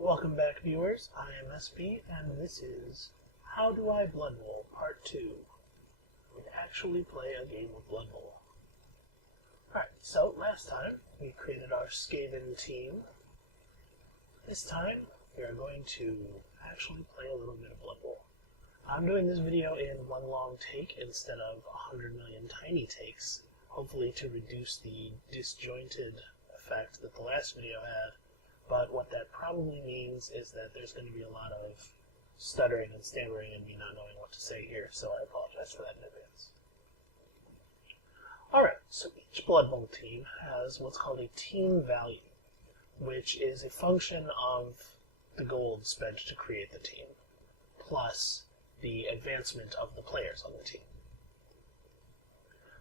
Welcome back, viewers. I am SP, and this is How Do I Blood Bowl Part 2. We actually play a game of Blood Bowl. Alright, so last time we created our Skaven team. This time we are going to actually play a little bit of Blood Bowl. I'm doing this video in one long take instead of 100 million tiny takes, hopefully to reduce the disjointed effect that the last video had. But what that probably means is that there's going to be a lot of stuttering and stammering and me not knowing what to say here, so I apologize for that in advance. Alright, so each Blood Bowl team has what's called a team value, which is a function of the gold spent to create the team, plus the advancement of the players on the team.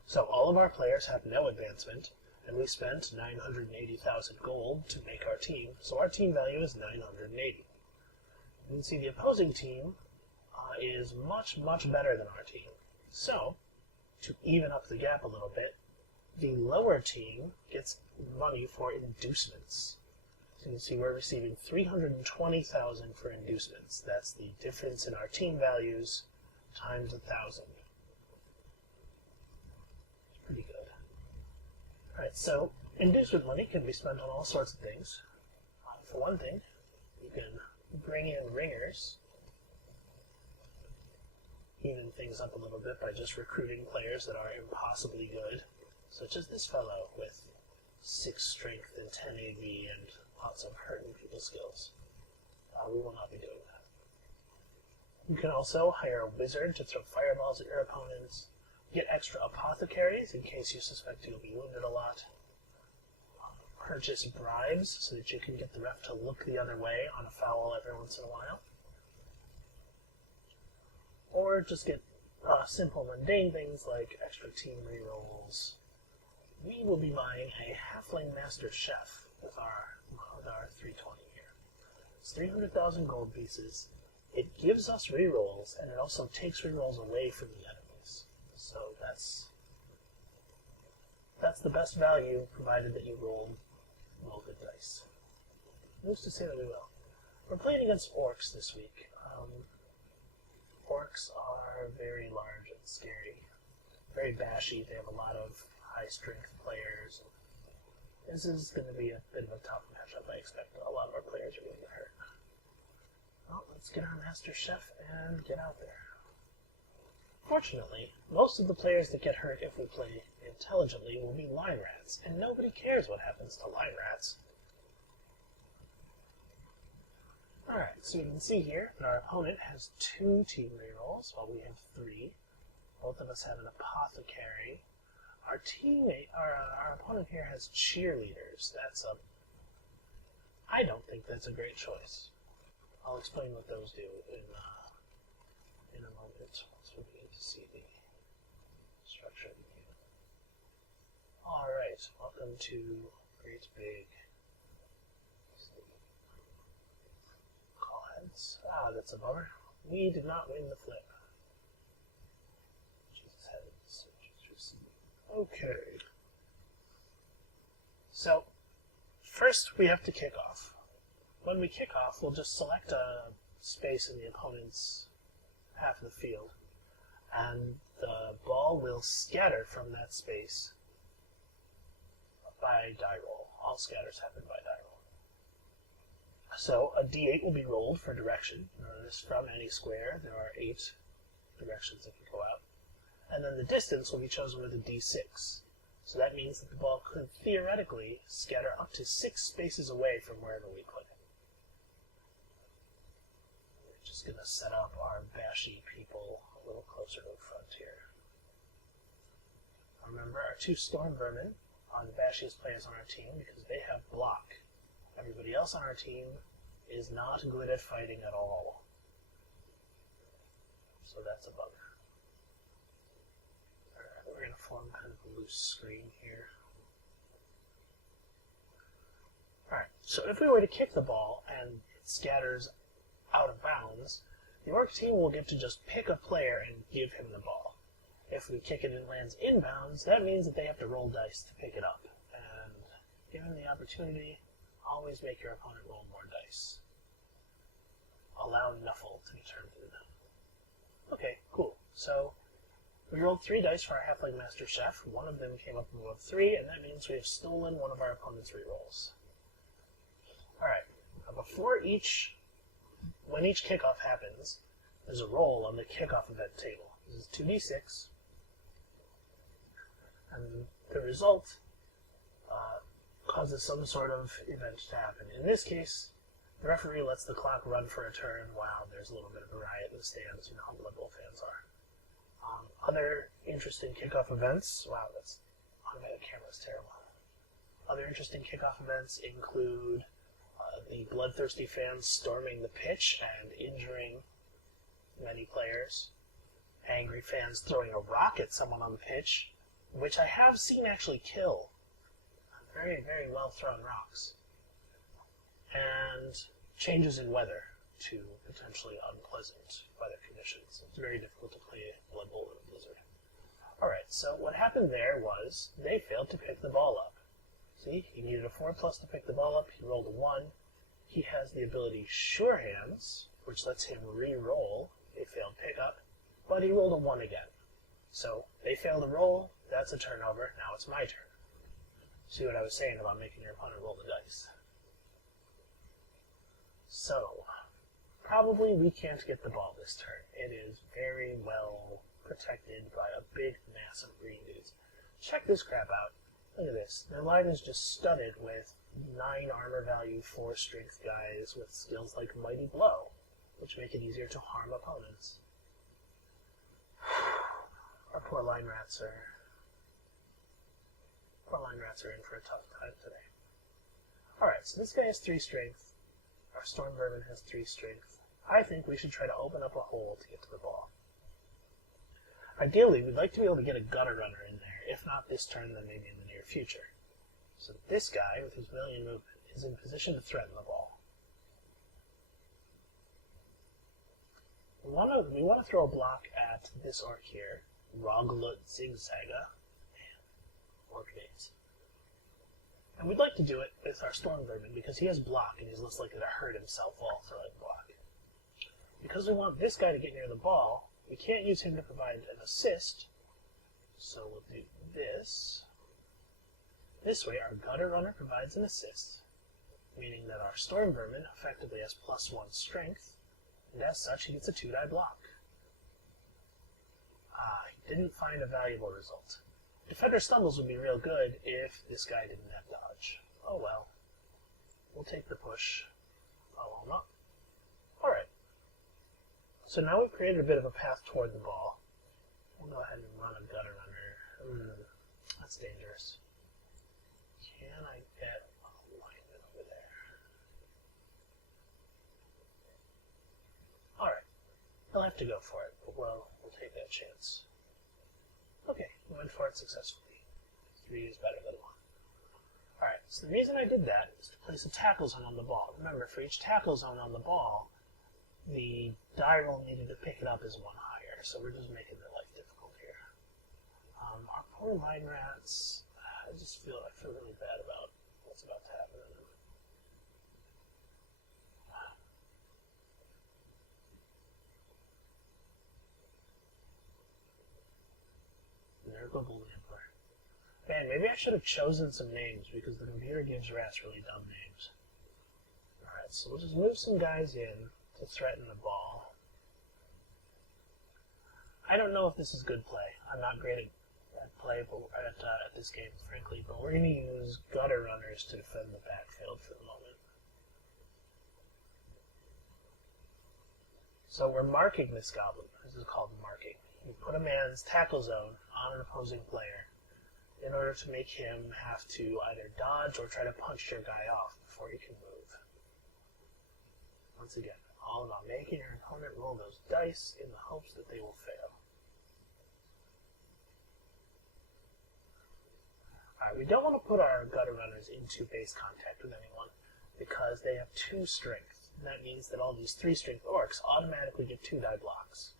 So all of our players have no advancement, and we spent 980,000 gold to make our team, so our team value is 980. You can see the opposing team is much, much better than our team. So, to even up the gap a little bit, the lower team gets money for inducements. So you can see we're receiving 320,000 for inducements. That's the difference in our team values times 1,000. Pretty good. Alright, so inducement money can be spent on all sorts of things. For one thing, you can bring in ringers, even things up a little bit by just recruiting players that are impossibly good, such as this fellow with 6 strength and 10 AV and lots of hurting people skills. We will not be doing that. You can also hire a wizard to throw fireballs at your opponents. Get extra apothecaries in case you suspect you'll be wounded a lot. Purchase bribes so that you can get the ref to look the other way on a foul every once in a while. Or just get simple mundane things like extra team rerolls. We will be buying a Halfling Master Chef with our 320 here. It's 300,000 gold pieces. It gives us rerolls, and it also takes rerolls away from the enemies. So that's the best value, provided that you roll good dice. Who's to say that we will? We're playing against orcs this week. Orcs are very large and scary, very bashy. They have a lot of high-strength players. This is going to be a bit of a tough matchup. I expect a lot of our players are going to get hurt. Well, let's get our Master Chef and get out there. Fortunately, most of the players that get hurt if we play intelligently will be line rats, and nobody cares what happens to line rats. Alright, so you can see here that our opponent has 2 team rerolls, while we have 3. Both of us have an apothecary. Our opponent here has cheerleaders. I don't think that's a great choice. I'll explain what those do in a moment, once we begin to see the structure of the game. Alright, welcome to Great Big Call Heads. That's a bummer. We did not win the flip. Jesus heavens. Okay. So, first we have to kick off. When we kick off, we'll just select a space in the opponent's half of the field, and the ball will scatter from that space by die roll. All scatters happen by die roll. So a d8 will be rolled for direction. Notice from any square there are 8 directions that can go out. And then the distance will be chosen with a d6. So that means that the ball could theoretically scatter up to 6 spaces away from wherever we put it. We're just going to set up our bashy people a little closer to the front here. Remember, our 2 storm vermin are the bashiest players on our team because they have block. Everybody else on our team is not good at fighting at all. So that's a bummer. Alright, we're going to form kind of a loose screen here. Alright, so if we were to kick the ball and it scatters out of bounds, the orc team will get to just pick a player and give him the ball. If we kick it and it lands inbounds, that means that they have to roll dice to pick it up. And given the opportunity, always make your opponent roll more dice. allow Nuffle to be turned in. Okay, cool. So we rolled 3 dice for our Halfling Master Chef. One of them came up above 3, and that means we have stolen one of our opponent's rerolls. Alright, when each kickoff happens, there's a roll on the kickoff event table. This is 2d6, and the result causes some sort of event to happen. In this case, the referee lets the clock run for a turn while there's a little bit of a riot in the stands. You know how Blood Bowl fans are. Other interesting kickoff events. Wow, that's automatic camera is terrible. Other interesting kickoff events include the bloodthirsty fans storming the pitch and injuring many players. Angry fans throwing a rock at someone on the pitch, which I have seen actually kill. Very, very well thrown rocks. And changes in weather to potentially unpleasant weather conditions. It's very difficult to play Blood Bowl in a blizzard. Alright, so what happened there was they failed to pick the ball up. See, he needed a 4+ to pick the ball up. He rolled a 1. He has the ability Sure Hands, which lets him re-roll a failed pickup, but he rolled a 1 again. So they failed a roll. That's a turnover. Now it's my turn. See what I was saying about making your opponent roll the dice. So, probably we can't get the ball this turn. It is very well protected by a big mass of green dudes. Check this crap out. Look at this. Their line is just studded with 9 armor value, 4 strength guys with skills like Mighty Blow, which make it easier to harm opponents. Our poor line rats are in for a tough time today. Alright, so this guy has 3 strength. Our Storm Vermin has 3 strength. I think we should try to open up a hole to get to the ball. Ideally, we'd like to be able to get a Gutter Runner in there. If not this turn, then maybe in the near future. So this guy, with his million movement, is in position to threaten the ball. We want to throw a block at this orc here, Roglut Zigzaga. Orc names. And we'd like to do it with our Storm Vermin because he has block and he's less likely to hurt himself while throwing block. Because we want this guy to get near the ball, we can't use him to provide an assist, so we'll do this. This way, our Gutter Runner provides an assist, meaning that our Storm Vermin effectively has +1 strength, and as such, he gets a 2-die block. He didn't find a valuable result. Defender Stumbles would be real good if this guy didn't have dodge. Oh well. We'll take the push. Follow him up. Alright. So now we've created a bit of a path toward the ball. We'll go ahead and run a Gutter Runner. That's dangerous. Can I get alignment over there? Alright. I'll have to go for it, but we'll take that chance. Okay, we went for it successfully. 3 is better than 1. Alright, so the reason I did that is to place a tackle zone on the ball. Remember, for each tackle zone on the ball, the die roll needed to pick it up is 1 higher, so we're just making their life difficult here. Our poor line rats, I feel really bad about what's about to happen to them. Miracle Empire. Man, maybe I should have chosen some names because the computer gives rats really dumb names. Alright, so we'll just move some guys in to threaten the ball. I don't know if this is good play. I'm not great at play at this game, frankly, but we're going to use Gutter Runners to defend the backfield for the moment. So we're marking this goblin. This is called marking. You put a man's tackle zone on an opposing player in order to make him have to either dodge or try to punch your guy off before he can move. Once again, all about making your opponent roll those dice in the hopes that they will fail. Alright, we don't want to put our Gutter Runners into base contact with anyone because they have 2 strength. And that means that all these 3 strength orcs automatically get 2-die blocks.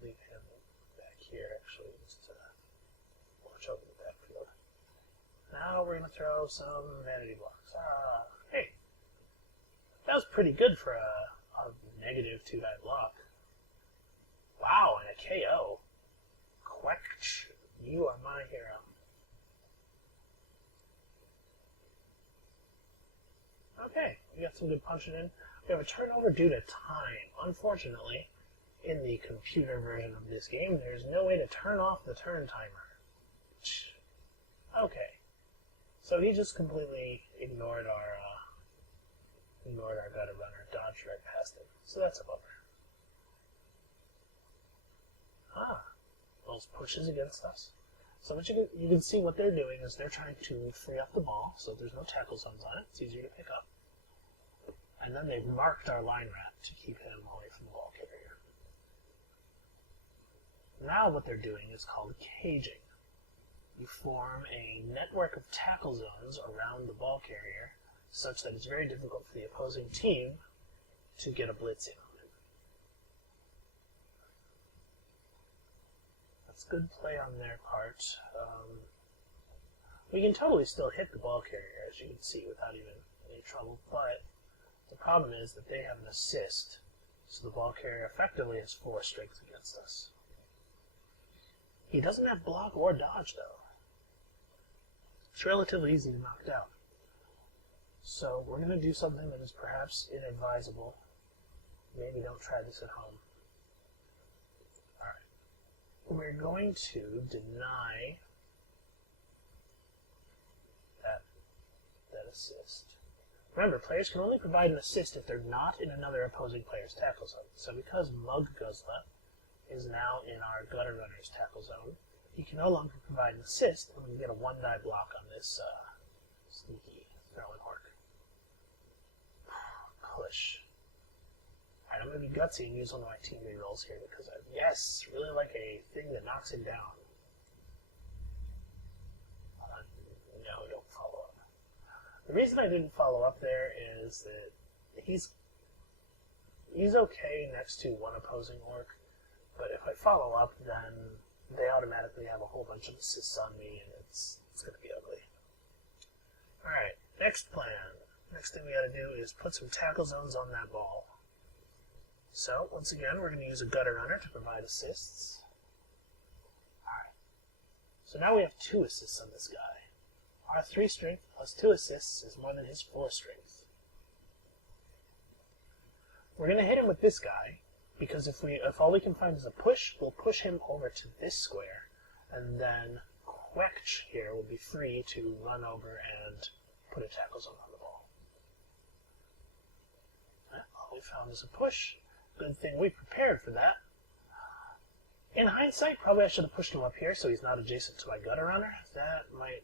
Leave him back here, actually, just to watch over the backfield. Now now we're going to throw some vanity blocks. Hey, that was pretty good for a negative 2-die block. Wow, and a KO. Quetch, you are my hero. Okay, we got some good punching in. We have a turnover due to time. Unfortunately, in the computer version of this game, there's no way to turn off the turn timer. Okay, so he just completely ignored our gutter runner, dodged right past him. So that's a bummer. Those pushes against us. So what you can see what they're doing is they're trying to free up the ball, so there's no tackle zones on it. It's easier to pick up. And then they've marked our line rat to keep him away from the ball carrier. Now what they're doing is called caging. You form a network of tackle zones around the ball carrier such that it's very difficult for the opposing team to get a blitz in on him. That's good play on their part. We can totally still hit the ball carrier, as you can see, without even any trouble, but the problem is that they have an assist, so the ball carrier effectively has 4 strength against us. He doesn't have block or dodge, though. It's relatively easy to knock down. So we're going to do something that is perhaps inadvisable. Maybe don't try this at home. Alright. We're going to deny that assist. Remember, players can only provide an assist if they're not in another opposing player's tackle zone. So because Mug Guzzler is now in our gutter runner's tackle zone, he can no longer provide an assist, and we can get a 1-die block on this sneaky throwing hork. Push. Alright, I'm going to be gutsy and use one of my team rerolls here because I, really like a thing that knocks him down. No, don't follow up. The reason I didn't follow up there is that he's okay next to one opposing orc, but if I follow up, then they automatically have a whole bunch of assists on me, and it's going to be ugly. Alright, next plan. Next thing we got to do is put some tackle zones on that ball. So, once again, we're going to use a gutter runner to provide assists. Alright. So now we have 2 assists on this guy. Our 3 strength plus 2 assists is more than his 4 strength. We're going to hit him with this guy, because if all we can find is a push, we'll push him over to this square, and then Quetch here will be free to run over and put a tackle zone on the ball. All we found is a push. Good thing we prepared for that. In hindsight, probably I should have pushed him up here so he's not adjacent to my gutter runner. That might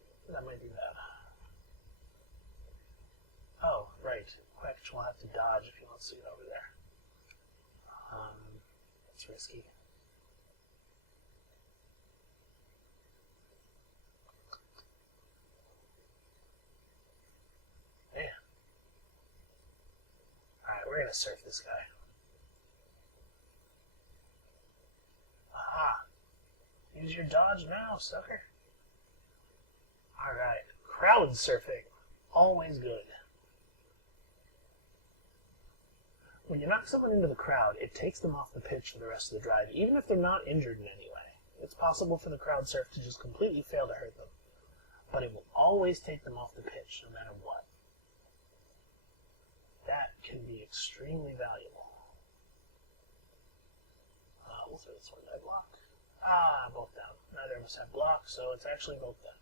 be bad. Oh, right. Quetch will have to dodge if he wants to get over there. That's risky. Man. Alright, we're going to surf this guy. Aha. Use your dodge now, sucker. Alright. Crowd surfing. Always good. When you knock someone into the crowd, it takes them off the pitch for the rest of the drive, even if they're not injured in any way. It's possible for the crowd surf to just completely fail to hurt them, but it will always take them off the pitch, no matter what. That can be extremely valuable. We'll throw this 1-die block. Both down. Neither of us have blocks, so it's actually both down.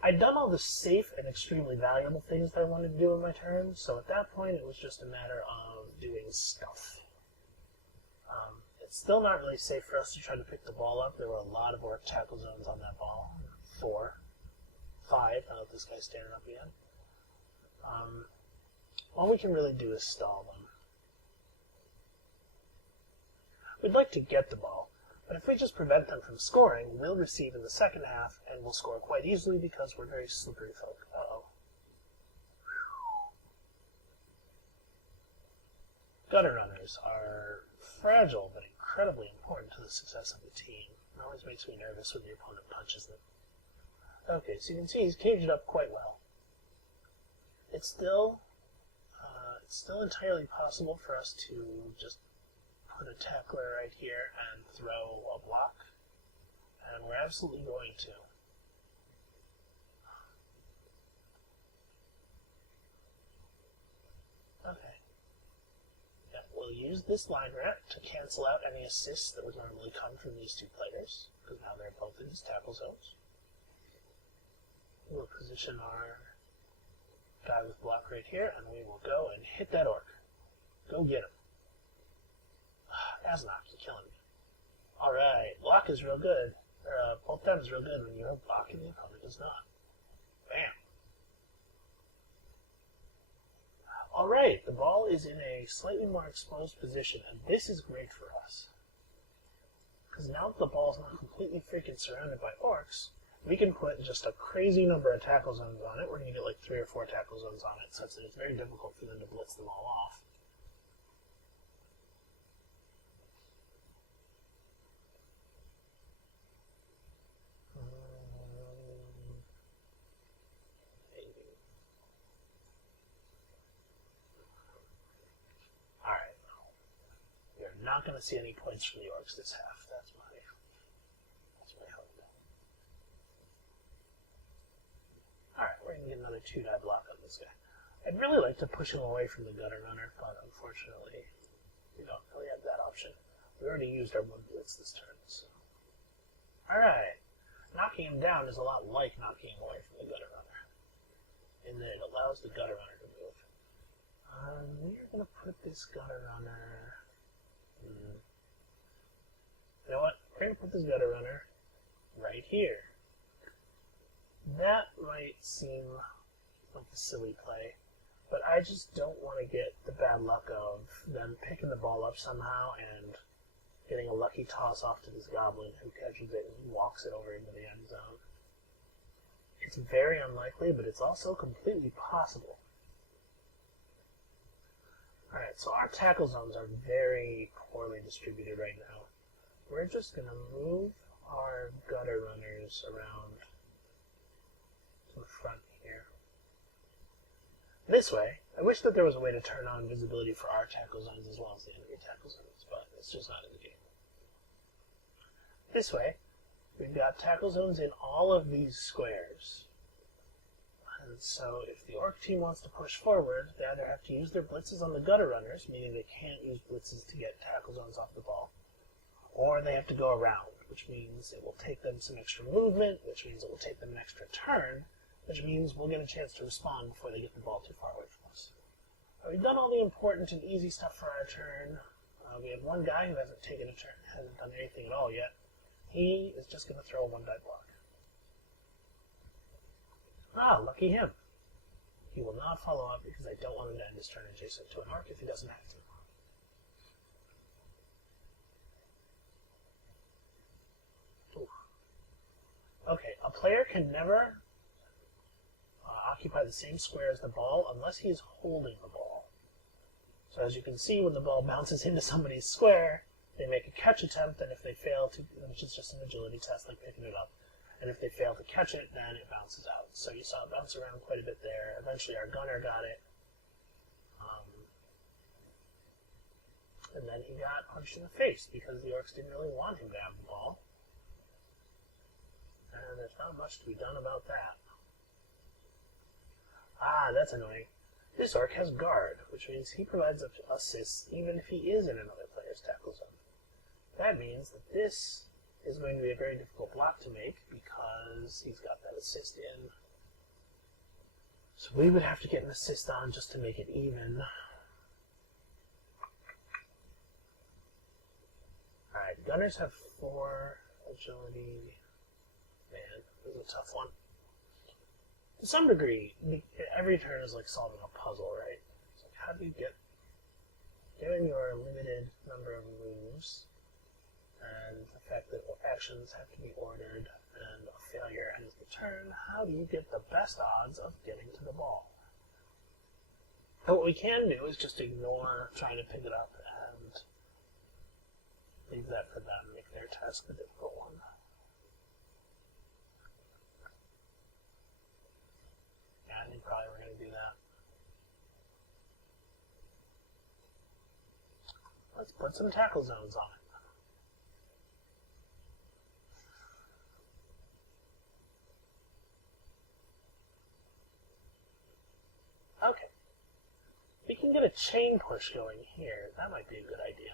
I'd done all the safe and extremely valuable things that I wanted to do in my turn, so at that point it was just a matter of doing stuff. It's still not really safe for us to try to pick the ball up. There were a lot of orc tackle zones on that ball. 4. 5, now that this guy's standing up again. All we can really do is stall them. We'd like to get the ball, but if we just prevent them from scoring, we'll receive in the second half, and we'll score quite easily because we're very slippery folk. Uh-oh. Gutter runners are fragile, but incredibly important to the success of the team. It always makes me nervous when the opponent punches them. Okay, so you can see he's caged up quite well. It's still entirely possible for us to just put a tackler right here and throw a block, and we're absolutely going to. Okay. Yeah, we'll use this line rat to cancel out any assists that would normally come from these two players, because now they're both in his tackle zones. We'll position our guy with block right here, and we will go and hit that orc. Go get him. Asnok, you're killing me. Alright, block is real good. Both times is real good when you have block and the opponent does not. Bam. Alright, the ball is in a slightly more exposed position, and this is great for us. Because now that the ball is not completely freaking surrounded by orcs, we can put just a crazy number of tackle zones on it. We're going to get like 3 or 4 tackle zones on it, such that it's very difficult for them to blitz them all off. Alright. You're not going to see any points from the orcs this half. That's my hope. Alright, we're going to get another 2-die block on this guy. I'd really like to push him away from the gutter runner, but unfortunately, we don't really have that option. We already used our one blitz this turn, so. Alright. Knocking him down is a lot like knocking him away from the gutter runner, in that it allows the gutter runner to move. We're going to put this gutter runner... You know what? We're going to put this gutter runner right here. That might seem like a silly play, but I just don't want to get the bad luck of them picking the ball up somehow and getting a lucky toss off to this goblin who catches it and walks it over into the end zone. It's very unlikely, but it's also completely possible. Alright, so our tackle zones are very poorly distributed right now. We're just going to move our gutter runners around to the front here. This way, I wish that there was a way to turn on visibility for our tackle zones as well as the enemy tackle zones, but it's just not in the game. This way, we've got tackle zones in all of these squares. And so if the orc team wants to push forward, they either have to use their blitzes on the gutter runners, meaning they can't use blitzes to get tackle zones off the ball, or they have to go around, which means it will take them some extra movement, which means it will take them an extra turn, which means we'll get a chance to respond before they get the ball too far away from us. We've done all the important and easy stuff for our turn. We have one guy who hasn't taken a turn, hasn't done anything at all yet. He is just going to throw a 1-die block. Ah, lucky him. He will not follow up because I don't want him to end his turn adjacent to an orc if he doesn't have to. Ooh. Okay, a player can never occupy the same square as the ball unless he is holding the ball. So as you can see, when the ball bounces into somebody's square, they make a catch attempt, and if they fail to, which is just an agility test like picking it up, and if they fail to catch it, then it bounces out. So you saw it bounce around quite a bit there. Eventually our gunner got it. And then he got punched in the face because the orcs didn't really want him to have the ball. And there's not much to be done about that. Ah, that's annoying. This orc has guard, which means he provides assists even if he is in another player's tackle zone. That means that this is going to be a very difficult block to make because he's got that assist in. So we would have to get an assist on just to make it even. Alright, gunners have 4 agility. Man, this is a tough one. To some degree, every turn is like solving a puzzle, right? It's like, how do you get, given your limited number of moves, and the fact that actions have to be ordered, and a failure ends the turn, how do you get the best odds of getting to the ball? And what we can do is just ignore trying to pick it up and leave that for them, make their task the difficult one. let's put some tackle zones on it. Okay. We can get a chain push going here. That might be a good idea.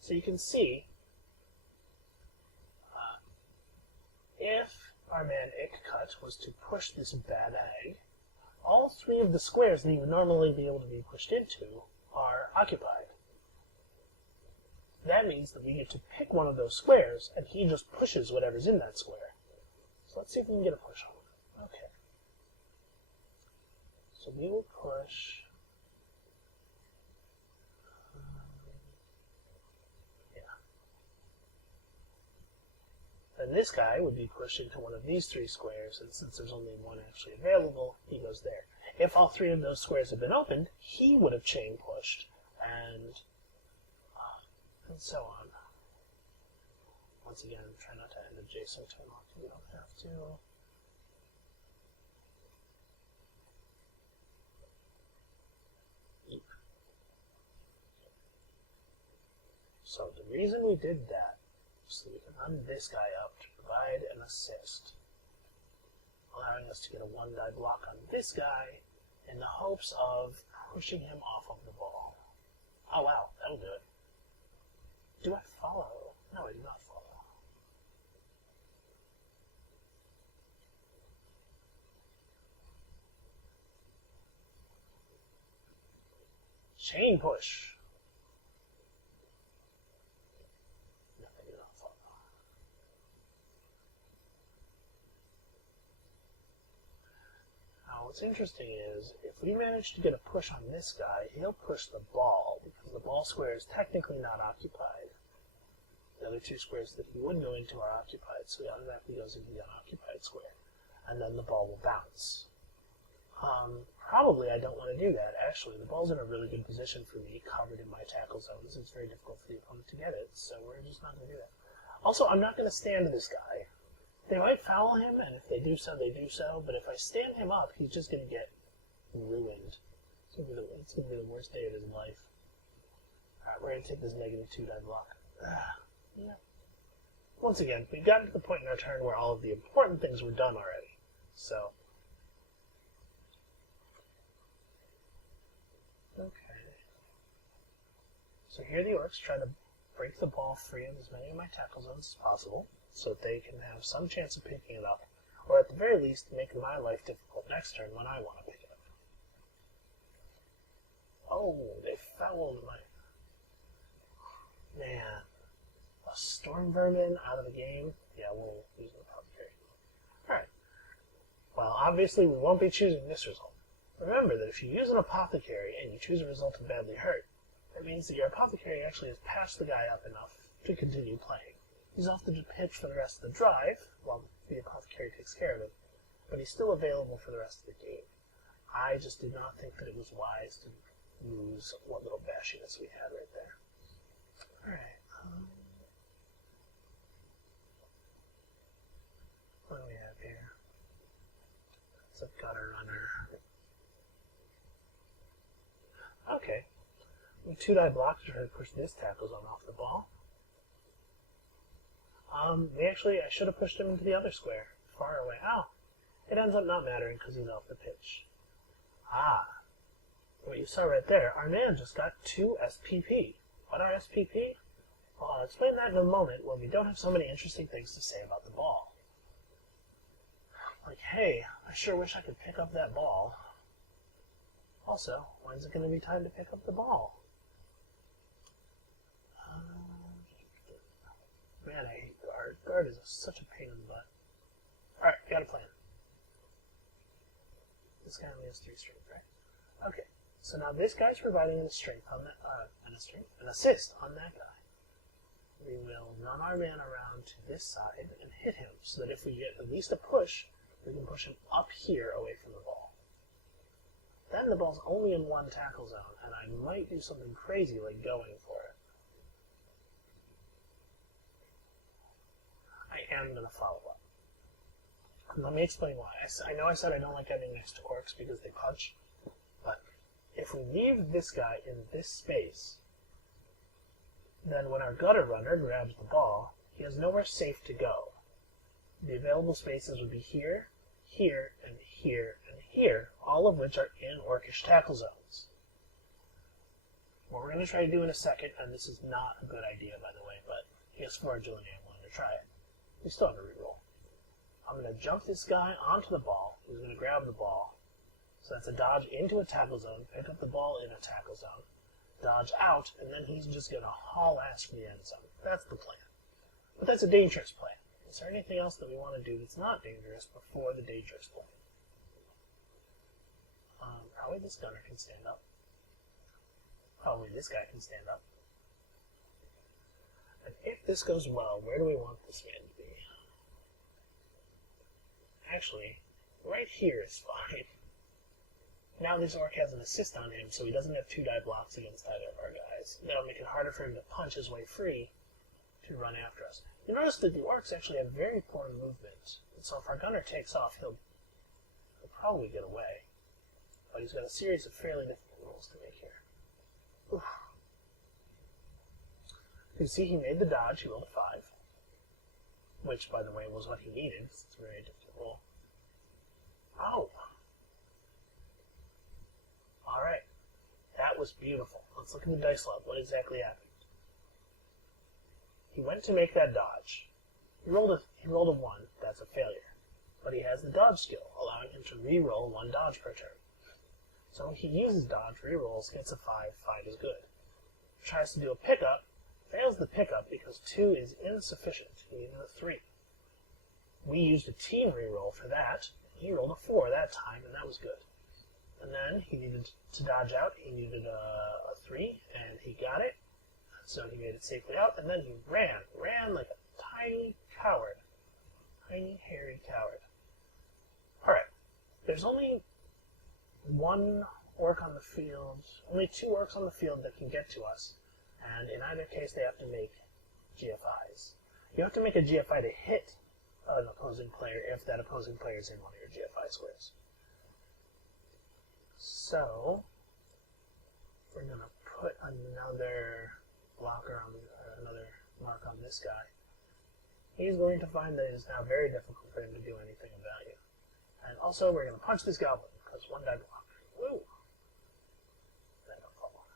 So you can see, if our man Kickoff was to push this bad egg, all three of the squares that he would normally be able to be pushed into are occupied. That means that we get to pick one of those squares, and he just pushes whatever's in that square. So let's see if we can get a push on it. Okay. So we will push. Then this guy would be pushed into one of these three squares, and since there's only one actually available, he goes there. If all three of those squares had been opened, he would have chain pushed, and so on. Once again, try not to end adjacent to unlock. You don't have to. So the reason we did that was so we can run this guy up to provide an assist, allowing us to get a one-die block on this guy in the hopes of pushing him off of the ball. Oh wow, that'll do it. Do I follow? No, I do not follow. Chain push. No, I do not follow. Now, what's interesting is, if we manage to get a push on this guy, he'll push the ball, because the ball square is technically not occupied. The other two squares that he would go into are occupied, so he automatically goes into the unoccupied square. And then the ball will bounce. Probably I don't want to do that, actually. The ball's in a really good position for me, covered in my tackle zones. It's very difficult for the opponent to get it, so we're just not going to do that. Also, I'm not going to stand this guy. They might foul him, and if they do so, they do so, but if I stand him up, he's just going to get ruined. It's going to be the worst day of his life. Alright, we're going to take this negative 2-die block. Yeah. Once again, we've gotten to the point in our turn where all of the important things were done already. So, okay. So here the orcs try to break the ball free of as many of my tackle zones as possible, so that they can have some chance of picking it up, or at the very least, make my life difficult next turn when I want to pick it up. Oh, they fouled my... Man. A storm vermin out of the game? Yeah, we'll use an apothecary. Alright. Well, obviously we won't be choosing this result. Remember that if you use an apothecary and you choose a result of badly hurt, that means that your apothecary actually has patched the guy up enough to continue playing. He's off the pitch for the rest of the drive, while the apothecary takes care of it, but he's still available for the rest of the game. I just did not think that it was wise to lose what little bashiness we had right there. Alright. What do we have here? It's a gutter runner. Okay. We 2-die block to try to push this tackle zone off the ball. I should have pushed him into the other square, far away. Oh, it ends up not mattering because he's off the pitch. Ah, what you saw right there, our man just got 2 SPP. What are SPP? Well, I'll explain that in a moment when we don't have so many interesting things to say about the ball. Like, hey, I sure wish I could pick up that ball. Also, when's it going to be time to pick up the ball? Man, I hate guard. Guard is such a pain in the butt. Alright, got a plan. This guy only has 3 strength, right? Okay, so now this guy's providing an strength on that, an assist on that guy. We will run our man around to this side and hit him, so that if we get at least a push, we can push him up here away from the ball. Then the ball's only in one tackle zone, and I might do something crazy like going for it. I am going to follow up. And let me explain why. I know I said I don't like getting next to orcs because they punch, but if we leave this guy in this space, then when our gutter runner grabs the ball, he has nowhere safe to go. The available spaces would be here, here, and here, and here, all of which are in orcish tackle zones. What we're going to try to do in a second, and this is not a good idea, by the way, but he has 4 agility, I'm willing to try it. We still have a reroll. I'm going to jump this guy onto the ball. He's going to grab the ball. So that's a dodge into a tackle zone, pick up the ball in a tackle zone, dodge out, and then he's just going to haul ass for the end zone. That's the plan. But that's a dangerous plan. Is there anything else that we want to do that's not dangerous before the dangerous plan? Probably this gunner can stand up. Probably this guy can stand up. And if this goes well, where do we want this man to be? Actually, right here is fine. Now this orc has an assist on him, so he doesn't have 2 die blocks against either of our guys. That'll make it harder for him to punch his way free to run after us. You notice that the orcs actually have very poor movement, and so if our gunner takes off, he'll probably get away. But he's got a series of fairly difficult rolls to make here. Oof. You can see he made the dodge, he rolled a 5, which, by the way, was what he needed. It's a very difficult roll. Oh! Alright, that was beautiful. Let's look at the dice log. What exactly happened? He went to make that dodge. He rolled a 1. That's a failure. But he has the dodge skill, allowing him to re-roll 1 dodge per turn. So when he uses dodge, re-rolls, gets a 5. 5 is good. Tries to do a pickup, fails the pickup because 2 is insufficient. He needed a 3. We used a team re-roll for that. He rolled a 4 that time, and that was good. And then he needed to dodge out. He needed a 3, and he got it. So he made it safely out, and then he ran like a tiny coward. Tiny, hairy coward. Alright, there's only 1 orc on the field, only 2 orcs on the field that can get to us, and in either case they have to make GFIs. You have to make a GFI to hit an opposing player if that opposing player is in one of your GFI squares. So, we're going to put another blocker on another mark on this guy. He's going to find that it is now very difficult for him to do anything of value. And also, we're going to punch this goblin, because 1 die block. Woo! That don't fall.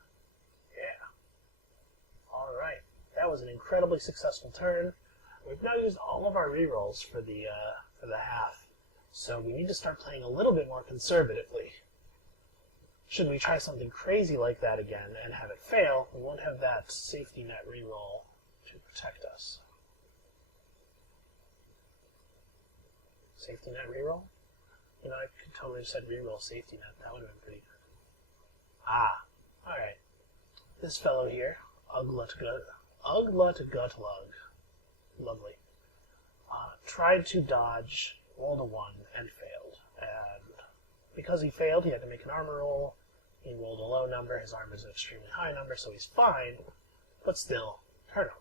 Yeah. Alright. That was an incredibly successful turn. We've now used all of our rerolls for the half, so we need to start playing a little bit more conservatively. Should we try something crazy like that again and have it fail, we won't have that safety net reroll to protect us. Safety net reroll? You know, I could totally have said reroll safety net. That would have been pretty good. Ah, alright. This fellow here, Uglut Gutlug, lovely, tried to dodge, rolled a 1, and failed. And because he failed, he had to make an armor roll. He rolled a low number. His armor is an extremely high number, so he's fine. But still, turnover.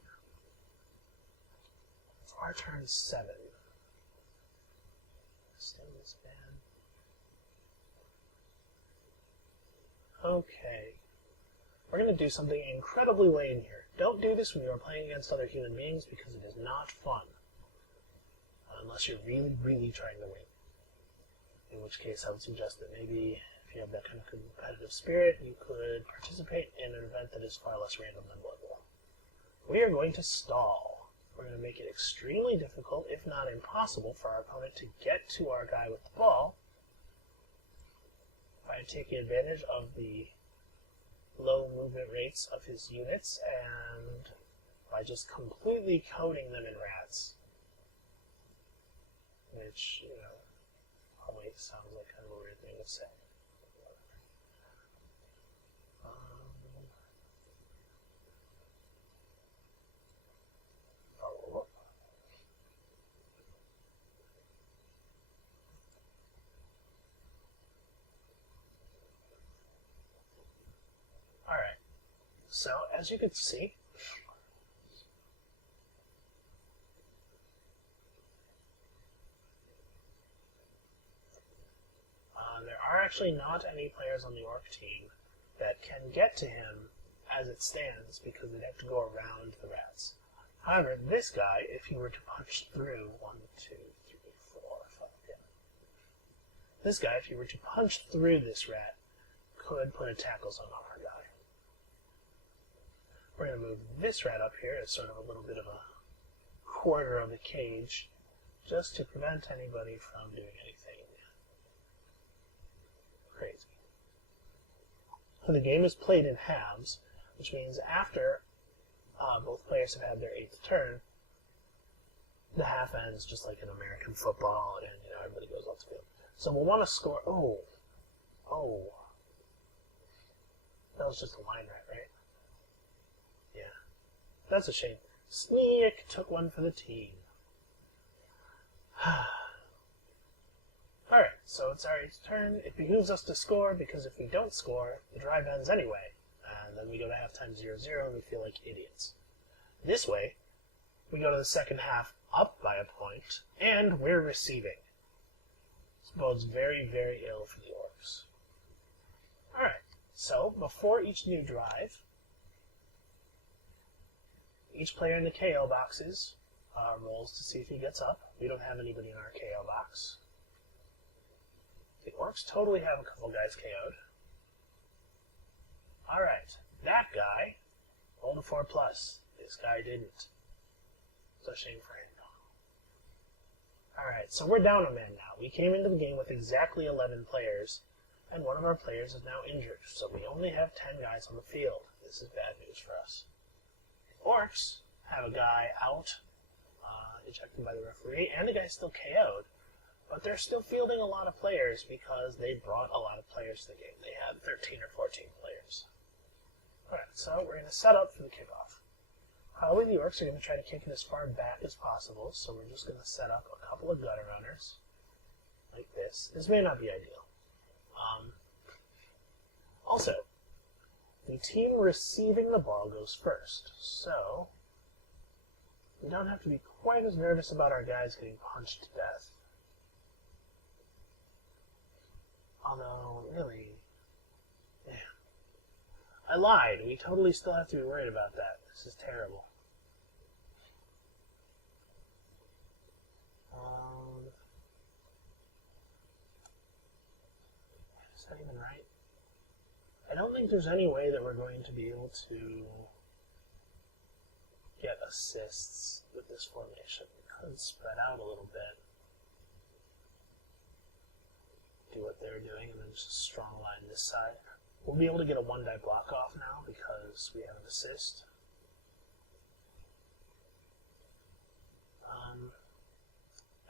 So our turn is 7. Sting this man. Okay. We're going to do something incredibly lame here. Don't do this when you are playing against other human beings because it is not fun. Unless you're really, really trying to win. In which case, I would suggest that maybe if you have that kind of competitive spirit, you could participate in an event that is far less random than Blood Bowl. We are going to stall. We're going to make it extremely difficult, if not impossible, for our opponent to get to our guy with the ball by taking advantage of the low movement rates of his units and by just completely coating them in rats. Which, you know, always sounds like kind of a weird thing to say. Alright, so as you can see, there are actually not any players on the orc team that can get to him as it stands because they'd have to go around the rats. However, this guy, if he were to punch through, 1, 2, 3, 4, 5, yeah. This guy, if he were to punch through this rat, could put a tackle zone on our guy. We're going to move this rat up here as sort of a little bit of a quarter of the cage, just to prevent anybody from doing anything crazy. So the game is played in halves, which means after both players have had their 8th turn, the half ends just like in American football, and everybody goes off the field. So we'll want to score. Oh, that was just a line rat, right? Yeah, that's a shame. Sneak took one for the team. Alright, so it's our 8th turn. It behooves us to score, because if we don't score, the drive ends anyway. And then we go to halftime 0-0 and we feel like idiots. This way, we go to the second half up by a point, and we're receiving. This bodes very, very ill for the Orcs. Alright, so before each new drive, each player in the KO boxes rolls to see if he gets up. We don't have anybody in our KO box. The Orcs totally have a couple guys KO'd. Alright, that guy rolled a 4+. This guy didn't. It's a shame for him. Alright, so we're down a man now. We came into the game with exactly 11 players, and one of our players is now injured, so we only have 10 guys on the field. This is bad news for us. The Orcs have a guy out, ejected by the referee, and the guy's still KO'd. But they're still fielding a lot of players because they brought a lot of players to the game. They had 13 or 14 players. Alright, so we're going to set up for the kickoff. Probably the Orcs are going to try to kick it as far back as possible, so we're just going to set up a couple of gutter runners, like this. This may not be ideal. Also, the team receiving the ball goes first, so we don't have to be quite as nervous about our guys getting punched to death. Although, really, yeah. I lied. We totally still have to be worried about that. This is terrible. Is that even right? I don't think there's any way that we're going to be able to get assists with this formation. We could spread out a little bit. Do what they're doing, and then just a strong line this side. We'll be able to get a 1-die block off now because we have an assist.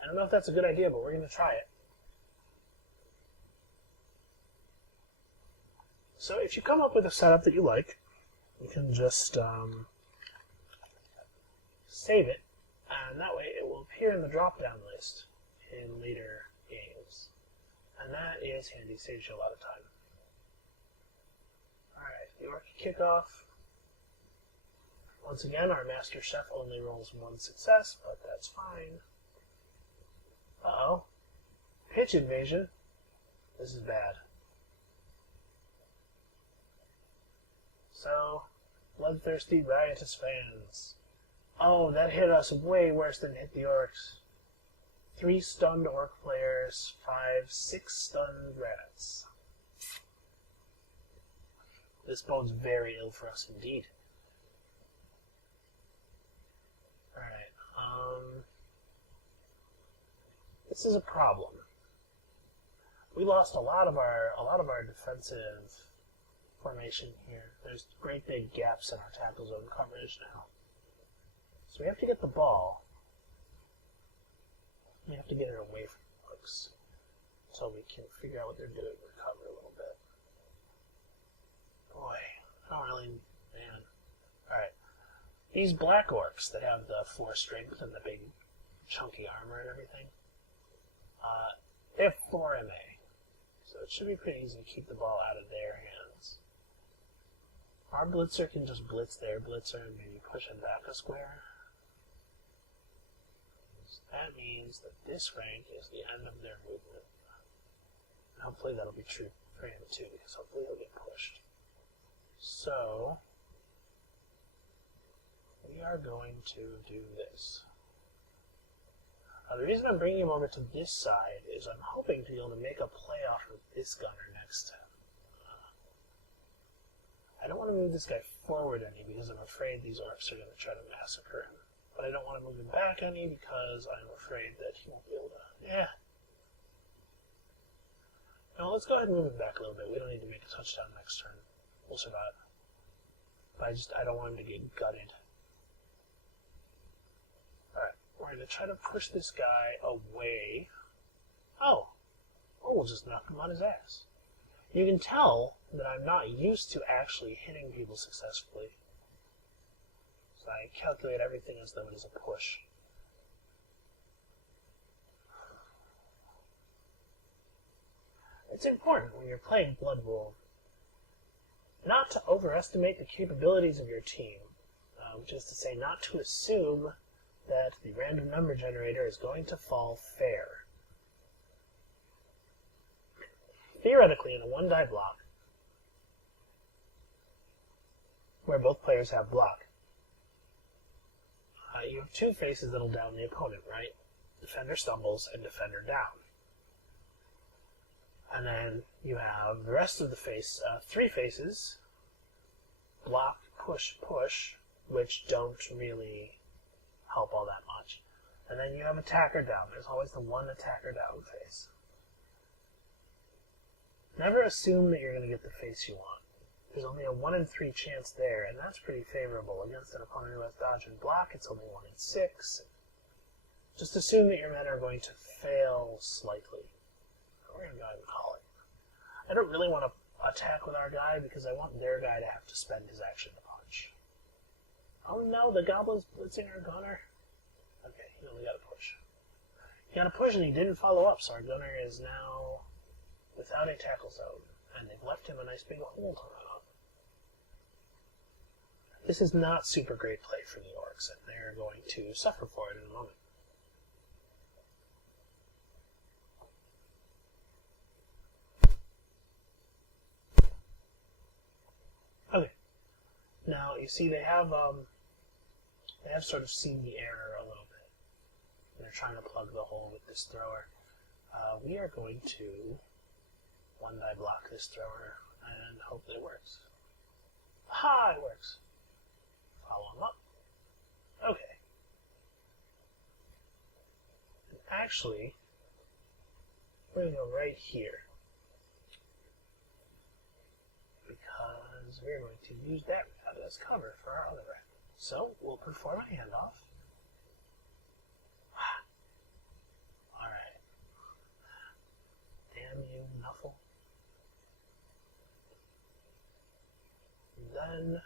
I don't know if that's a good idea, but we're going to try it. So if you come up with a setup that you like, you can just save it, and that way it will appear in the drop-down list in later games. And that is handy, saves you a lot of time. Alright, the Orc kickoff. Once again, our Master Chef only rolls 1 success, but that's fine. Uh-oh. Pitch invasion. This is bad. So, bloodthirsty, riotous fans. Oh, that hit us way worse than hit the Orcs. 3 stunned Orc players, 6 stunned rats. This bodes very ill for us indeed. Alright, this is a problem. We lost a lot of our defensive formation here. There's great big gaps in our tackle zone coverage now. So we have to get the ball. We have to get it away from the Orcs until we can figure out what they're doing and recover a little bit. Boy, I don't really... man. Alright. These black Orcs that have the 4 strength and the big chunky armor and everything, they have 4 MA. So it should be pretty easy to keep the ball out of their hands. Our blitzer can just blitz their blitzer and maybe push him back a square. So that means that this rank is the end of their movement. And hopefully that'll be true for him too, because hopefully he'll get pushed. So we are going to do this. The reason I'm bringing him over to this side is I'm hoping to be able to make a play off of this gunner next time. I don't want to move this guy forward any because I'm afraid these orcs are going to try to massacre him. But I don't want to move him back any because I'm afraid that he won't be able to... Yeah. No, let's go ahead and move him back a little bit. We don't need to make a touchdown next turn. We'll survive. But I don't want him to get gutted. Alright, we're going to try to push this guy away. Oh, we'll just knock him on his ass. You can tell that I'm not used to actually hitting people successfully. So I calculate everything as though it is a push. It's important when you're playing Blood Bowl not to overestimate the capabilities of your team, which is to say not to assume that the random number generator is going to fall fair. Theoretically, in a one-die block, where both players have block, you have two faces that'll down the opponent, right? Defender stumbles and defender down. And then you have the rest of the face, three faces, block, push, push, which don't really help all that much. And then you have attacker down. There's always the one attacker down face. Never assume that you're going to get the face you want. There's only a 1 in 3 chance there, and that's pretty favorable. Against an opponent who has dodge and block, it's only 1 in 6. Just assume that your men are going to fail slightly. We're going to go ahead and call it. I don't really want to attack with our guy because I want their guy to have to spend his action to punch. Oh no, the goblin's blitzing our gunner. Okay, he only got a push. He got a push and he didn't follow up, so our gunner is now without a tackle zone. And they've left him a nice big hole to run up. This is not super great play for the orcs, and they're going to suffer for it in a moment. Okay. Now you see they have sort of seen the error a little bit. They're trying to plug the hole with this thrower. We are going to one-die block this thrower and hope that it works. Aha! It works. Follow him up. Okay. And actually, we're going to go right here. Because we're going to use that route as cover for our other route. So, we'll perform a handoff. Alright. Damn you, Nuffle. Then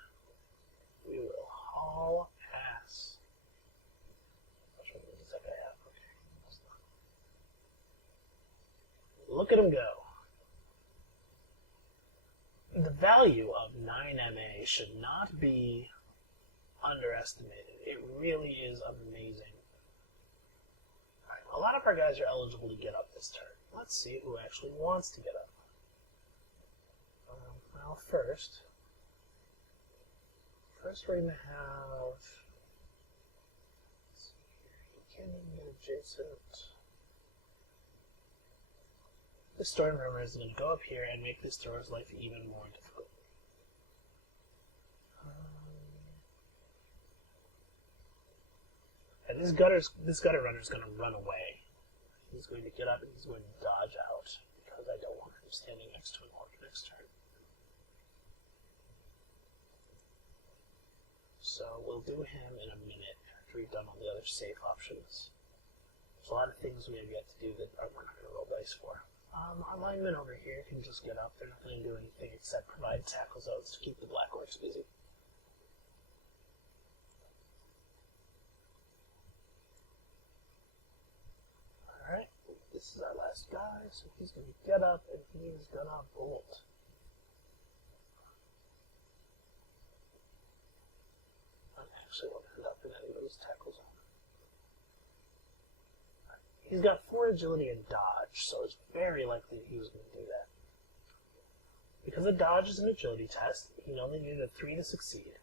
we will haul ass. Which one does that guy have? Okay. Look at him go. The value of 9 MA should not be underestimated. It really is amazing. Alright, a lot of our guys are eligible to get up this turn. Let's see who actually wants to get up. Well, first we're going to have... Let's see here. You can't even get adjacent. This Stormrunner is going to go up here and make this thrower's life even more difficult. And this gutter runner is going to run away. He's going to get up and he's going to dodge out because I don't want him standing next to an orc next turn. So we'll do him in a minute after we've done all the other safe options. There's a lot of things we have yet to do that we're not going to roll dice for. Our linemen over here can just get up. They're not going to do anything except provide tackle zones to keep the black orcs busy. Alright, this is our last guy, so he's going to get up and he's going to bolt. Actually won't end up in anybody's tackle zone. Right. He's got 4 agility and dodge, so it's very likely that he was going to do that. Because a dodge is an agility test, he only needed a 3 to succeed.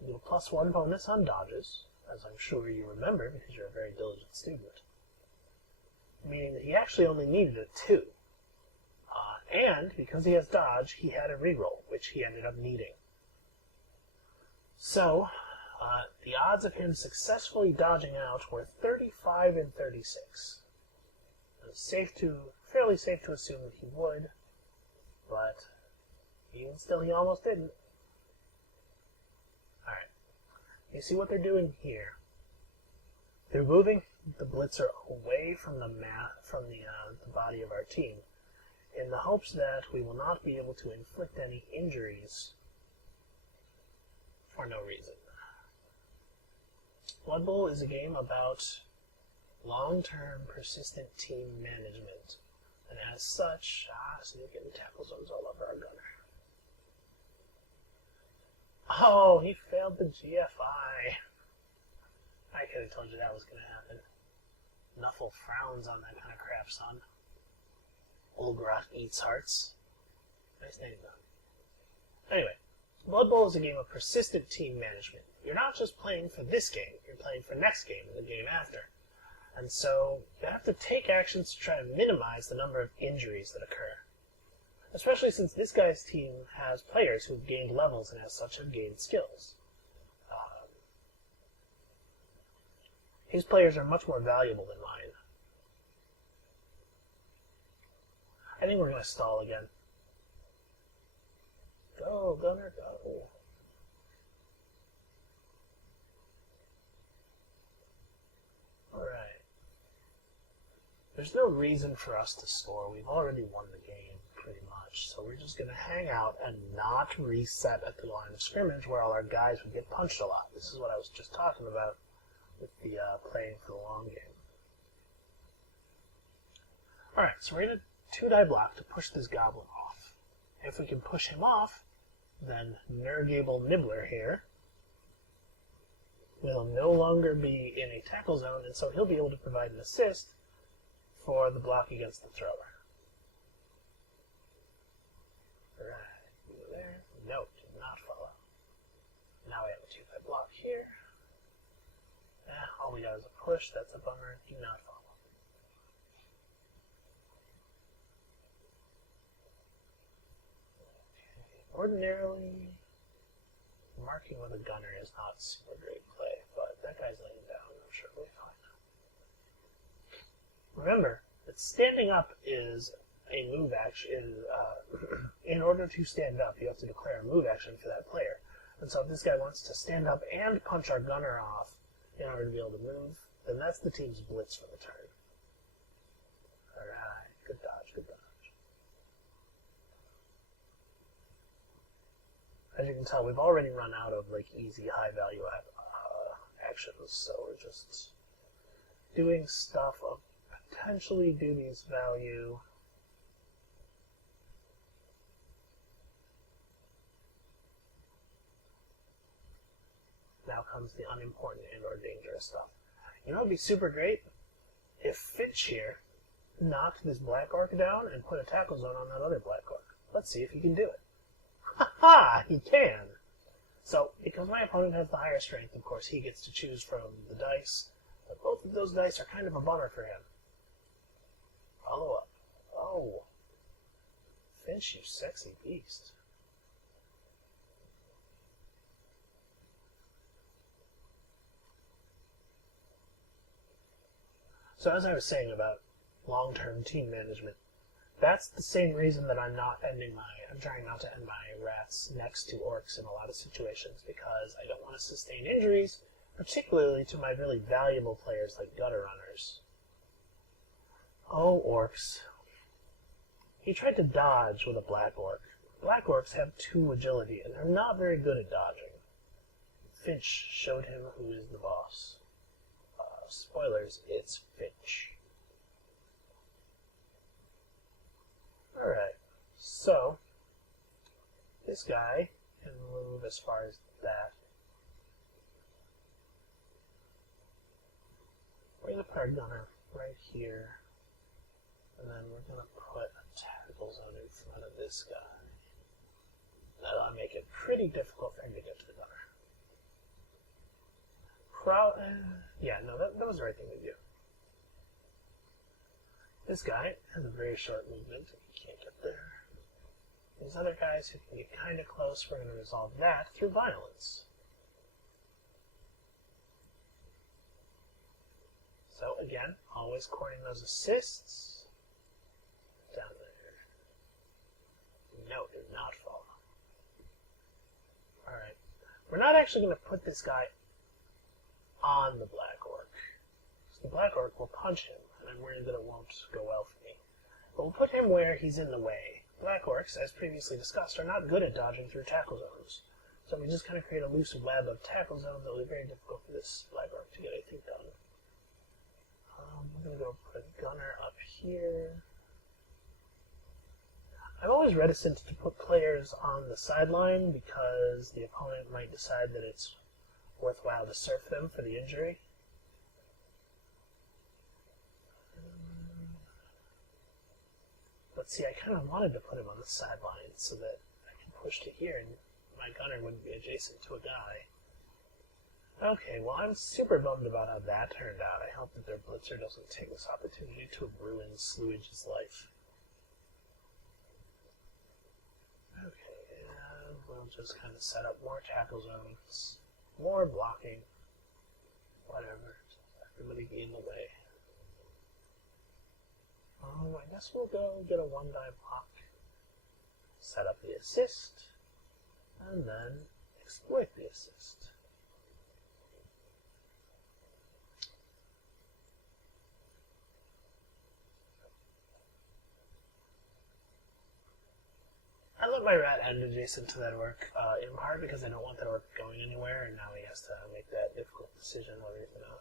You get a +1 bonus on dodges, as I'm sure you remember because you're a very diligent student. Meaning that he actually only needed a 2. And because he has dodge, he had a reroll, which he ended up needing. So, the odds of him successfully dodging out were 35 and 36. It's fairly safe to assume that he would, but even still, he almost didn't. Alright, you see what they're doing here. They're moving the blitzer away from the body of our team, in the hopes that we will not be able to inflict any injuries for no reason. Blood Bowl is a game about long-term, persistent team management, and as such, so you're getting tackle zones all over our gunner. Oh, he failed the GFI. I could have told you that was going to happen. Nuffle frowns on that kind of crap, son. Olgrot eats hearts. Nice name, though. Anyway, Blood Bowl is a game of persistent team management. You're not just playing for this game, you're playing for next game and the game after. And so, you have to take actions to try to minimize the number of injuries that occur. Especially since this guy's team has players who have gained levels and as such have gained skills. His players are much more valuable than mine. I think we're going to stall again. Go, Gunner, go. Alright. There's no reason for us to score. We've already won the game, pretty much. So we're just going to hang out and not reset at the line of scrimmage where all our guys would get punched a lot. This is what I was just talking about with the playing for the long game. Alright, so we're going to 2-die block to push this goblin off. If we can push him off, then Nergable Nibbler here will no longer be in a tackle zone, and so he'll be able to provide an assist for the block against the thrower. Alright, go there. Nope, did not follow. Now we have a 2-die block here. All we got is a push, that's a bummer, do not follow. Ordinarily, marking with a gunner is not super great play, but that guy's laying down, I'm sure we'll be fine. Remember that standing up is a move action. In order to stand up, you have to declare a move action for that player. And so if this guy wants to stand up and punch our gunner off in order to be able to move, then that's the team's blitz for the turn. Alright, good dodge, good dodge. As you can tell, we've already run out of easy, high-value actions, so we're just doing stuff of potentially duties value. Now comes the unimportant and/or dangerous stuff. You know what would be super great? If Finch here knocked this black orc down and put a tackle zone on that other black orc. Let's see if he can do it. Ha! He can! So, because my opponent has the higher strength, of course, he gets to choose from the dice. But both of those dice are kind of a bummer for him. Follow up. Oh. Finch, you sexy beast. So as I was saying about long-term team management, that's the same reason that I'm trying not to end my rats next to orcs in a lot of situations, because I don't want to sustain injuries, particularly to my really valuable players like gutter runners. Oh, orcs. He tried to dodge with a black orc. Black orcs have 2 agility, and they're not very good at dodging. Finch showed him who is the boss. Spoilers, it's Finch. Alright, so this guy can move as far as that. We're going to put our gunner right here, and then we're going to put a tackle zone in front of this guy. That'll make it pretty difficult for him to get to the gunner. Yeah, no, that was the right thing to do. This guy has a very short movement. He can't get there. These other guys who can get kind of close, we're going to resolve that through violence. So again, always courting those assists. Down there. No, do not fall. Alright. We're not actually going to put this guy on the Black Orc. The Black Orc will punch him, and I'm worried that it won't go well for me. But we'll put him where he's in the way. Black Orcs, as previously discussed, are not good at dodging through tackle zones. So we just kind of create a loose web of tackle zones that will be very difficult for this Black Orc to get anything done. I'm going to go put a gunner up here. I'm always reticent to put players on the sideline because the opponent might decide that it's worthwhile to surf them for the injury. But see, I kind of wanted to put him on the sideline so that I can push to here and my gunner wouldn't be adjacent to a guy. Okay, well, I'm super bummed about how that turned out. I hope that their blitzer doesn't take this opportunity to ruin Slewidge's life. Okay, and we'll just kind of set up more tackle zones, more blocking, whatever. Everybody be in the way. I guess we'll go get a one-die block, set up the assist, and then exploit the assist. I let my rat end adjacent to that orc, in part because I don't want that orc going anywhere, and now he has to make that difficult decision whether he's going to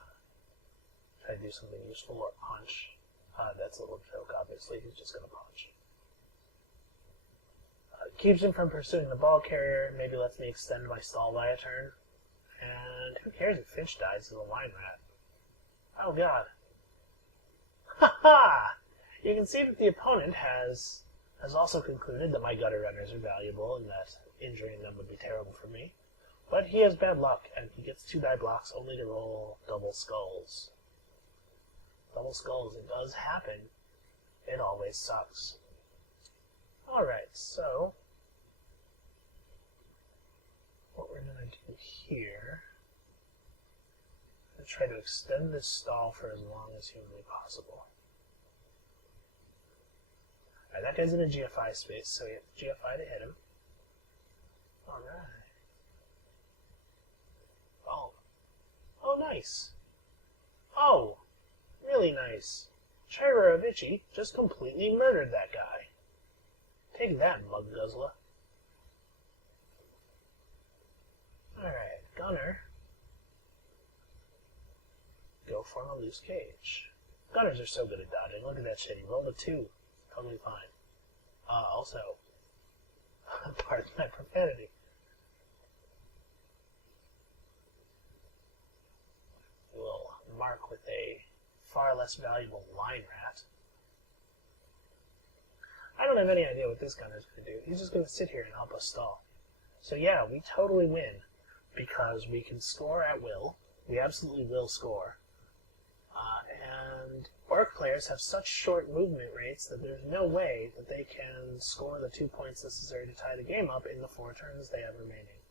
try to do something useful or punch. That's a little joke, obviously. He's just going to punch. Keeps him from pursuing the ball carrier, maybe lets me extend my stall by a turn. And who cares if Finch dies as a line rat? Oh god. Ha ha! You can see that the opponent has also concluded that my gutter runners are valuable and that injuring them would be terrible for me. But he has bad luck, and he gets 2-die blocks only to roll double skulls. Double skulls, it does happen. It always sucks. Alright, so what we're going to do here is try to extend this stall for as long as humanly possible. Alright, that guy's in a GFI space, so we have GFI to hit him. Alright. Oh. Oh, nice. Oh! Really nice. Chiravici just completely murdered that guy. Take that, Mug Guzzler. Alright, Gunner. Go form a loose cage. Gunners are so good at dodging. Look at that shit. He rolled a 2. Totally fine. Also, pardon my profanity. We'll mark with a far less valuable line rat. I don't have any idea what this gunner's going to do. He's just going to sit here and help us stall. So yeah, we totally win because we can score at will. We absolutely will score. And Orc players have such short movement rates that there's no way that they can score the 2 points necessary to tie the game up in the 4 turns they have remaining.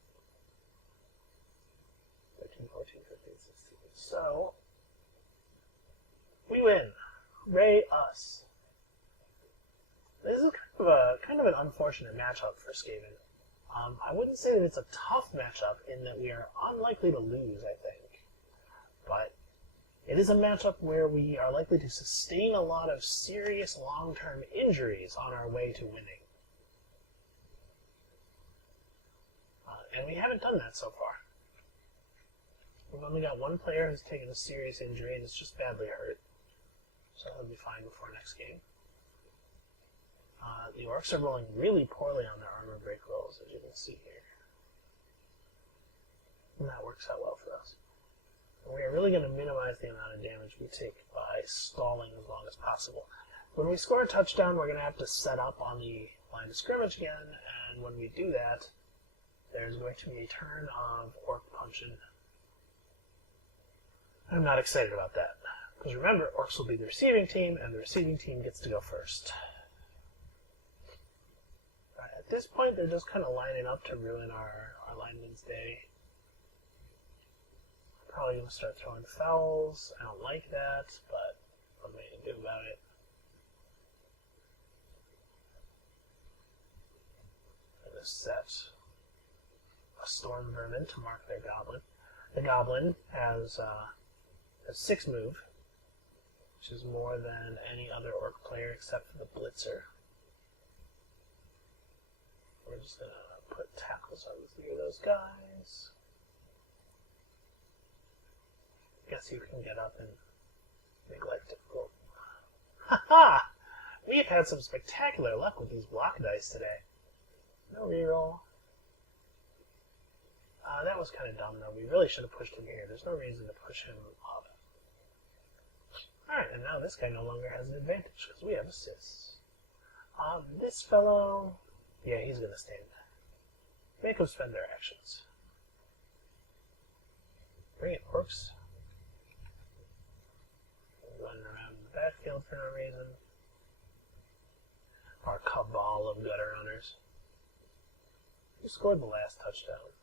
13, 14, 15, 16. So, we win. Hooray us. This is kind of an unfortunate matchup for Skaven. I wouldn't say that it's a tough matchup in that we are unlikely to lose, I think. But it is a matchup where we are likely to sustain a lot of serious long-term injuries on our way to winning. And we haven't done that so far. We've only got one player who's taken a serious injury and is just badly hurt. So he'll be fine before next game. The Orcs are rolling really poorly on their armor break rolls, as you can see here. And that works out well for us. And we are really going to minimize the amount of damage we take by stalling as long as possible. When we score a touchdown, we're going to have to set up on the line of scrimmage again, and when we do that, there's going to be a turn of Orc Punchin'. I'm not excited about that. Because remember, Orcs will be the receiving team, and the receiving team gets to go first. At this point, they're just kind of lining up to ruin our lineman's day. Probably going to start throwing fouls. I don't like that, but what am I going to do about it? I'm going to set a Storm Vermin to mark their Goblin. The Goblin has 6 move, which is more than any other Orc player except for the Blitzer. We're just going to put tackles on 3 of those guys. Guess you can get up and make life difficult. Haha! We've had some spectacular luck with these block dice today. No reroll. That was kind of dumb, though. We really should have pushed him here. There's no reason to push him up. Alright, and now this guy no longer has an advantage, because we have assists. This fellow... yeah, he's going to stand. Make them spend their actions. Bring it, Orcs. Running around in the backfield for no reason. Our cabal of gutter runners. Who scored the last touchdown?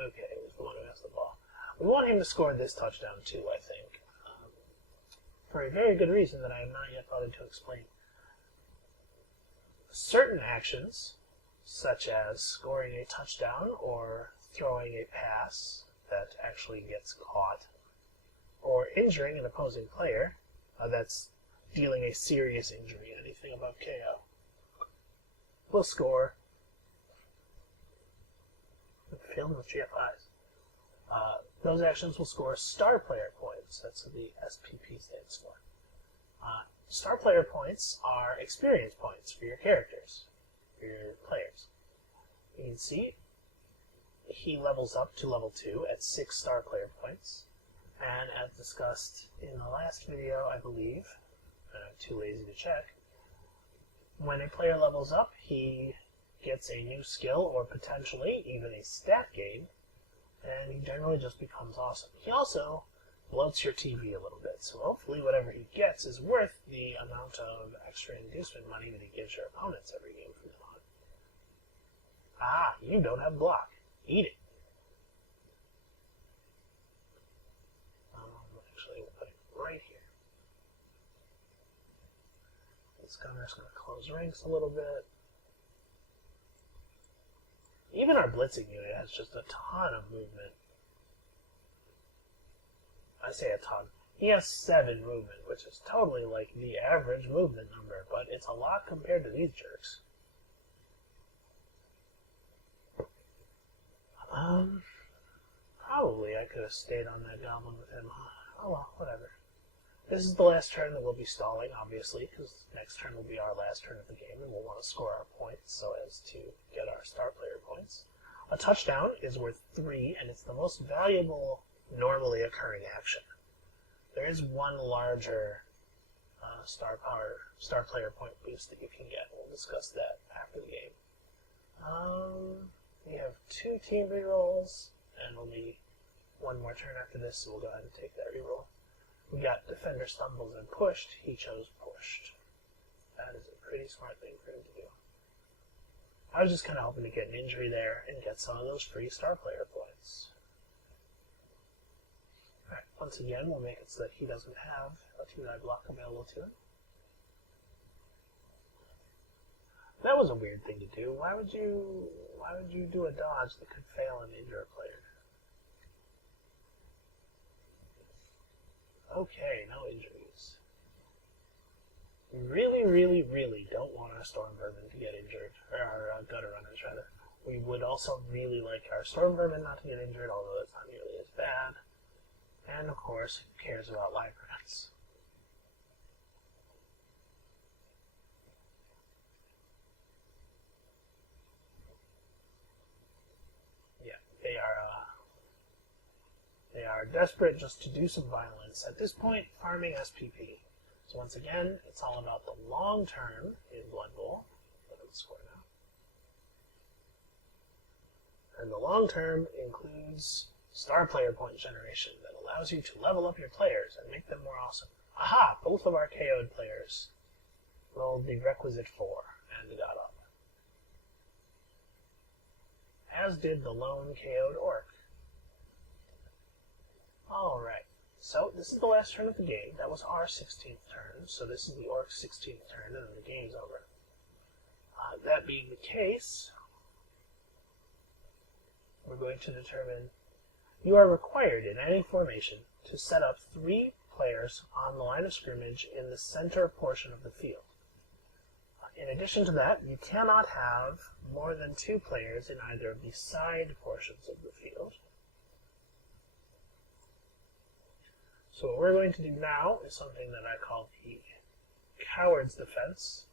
Okay, it was the one who has the ball. We want him to score this touchdown too, I think. For a very good reason that I have not yet bothered to explain. Certain actions, such as scoring a touchdown or throwing a pass that actually gets caught, or injuring an opposing player, that's dealing a serious injury, anything above KO, will score. Filled with GFIs. Those actions will score star player points. That's what the SPP stands for. Star player points are experience points for your characters, for your players. You can see he levels up to level 2 at 6 star player points. And as discussed in the last video, I believe, I'm too lazy to check, when a player levels up, he gets a new skill or potentially even a stat gain, and he generally just becomes awesome. He also bloats your TV a little bit, so hopefully whatever he gets is worth the amount of extra inducement money that he gives your opponents every game from now on. Ah, you don't have block. Eat it. Actually, we'll put it right here. This gunner's going to close ranks a little bit. Even our blitzing unit has just a ton of movement. I say a ton. He has 7 movement, which is totally like the average movement number, but it's a lot compared to these jerks. Probably I could have stayed on that goblin with him. Oh well, whatever. This is the last turn that we'll be stalling, obviously, because next turn will be our last turn of the game, and we'll want to score our points so as to get our star player points. A touchdown is worth 3, and it's the most valuable normally occurring action. There is one larger star player point boost that you can get. We'll discuss that after the game. We have 2 team rerolls, and only one more turn after this, so we'll go ahead and take that reroll. We got defender stumbles and pushed. He chose pushed. That is a pretty smart thing for him to do. I was just kind of hoping to get an injury there and get some of those free star player points. Alright, once again, we'll make it so that he doesn't have a 2-die block available to him. That was a weird thing to do. Why would you do a dodge that could fail and injure a player? Okay, no injuries. We really, really, really don't want our Storm Vermin to get injured, or our Gutter Runners, rather. We would also really like our Storm Vermin not to get injured, although it's not nearly as bad. And, of course, who cares about live rats? Yeah, they are desperate just to do some violence. At this point, farming SPP. So once again, it's all about the long term in Blood Bowl. Look at the score And the long term includes star player point generation that allows you to level up your players and make them more awesome. Aha! Both of our KO'd players rolled the requisite 4 and got up. As did the lone KO'd orc. Alright, so this is the last turn of the game. That was our 16th turn, so this is the orc's 16th turn, and then the game's over. That being the case, we're going to determine you are required in any formation to set up 3 players on the line of scrimmage in the center portion of the field. In addition to that, you cannot have more than 2 players in either of the side portions of the field. So what we're going to do now is something that I call the coward's defense.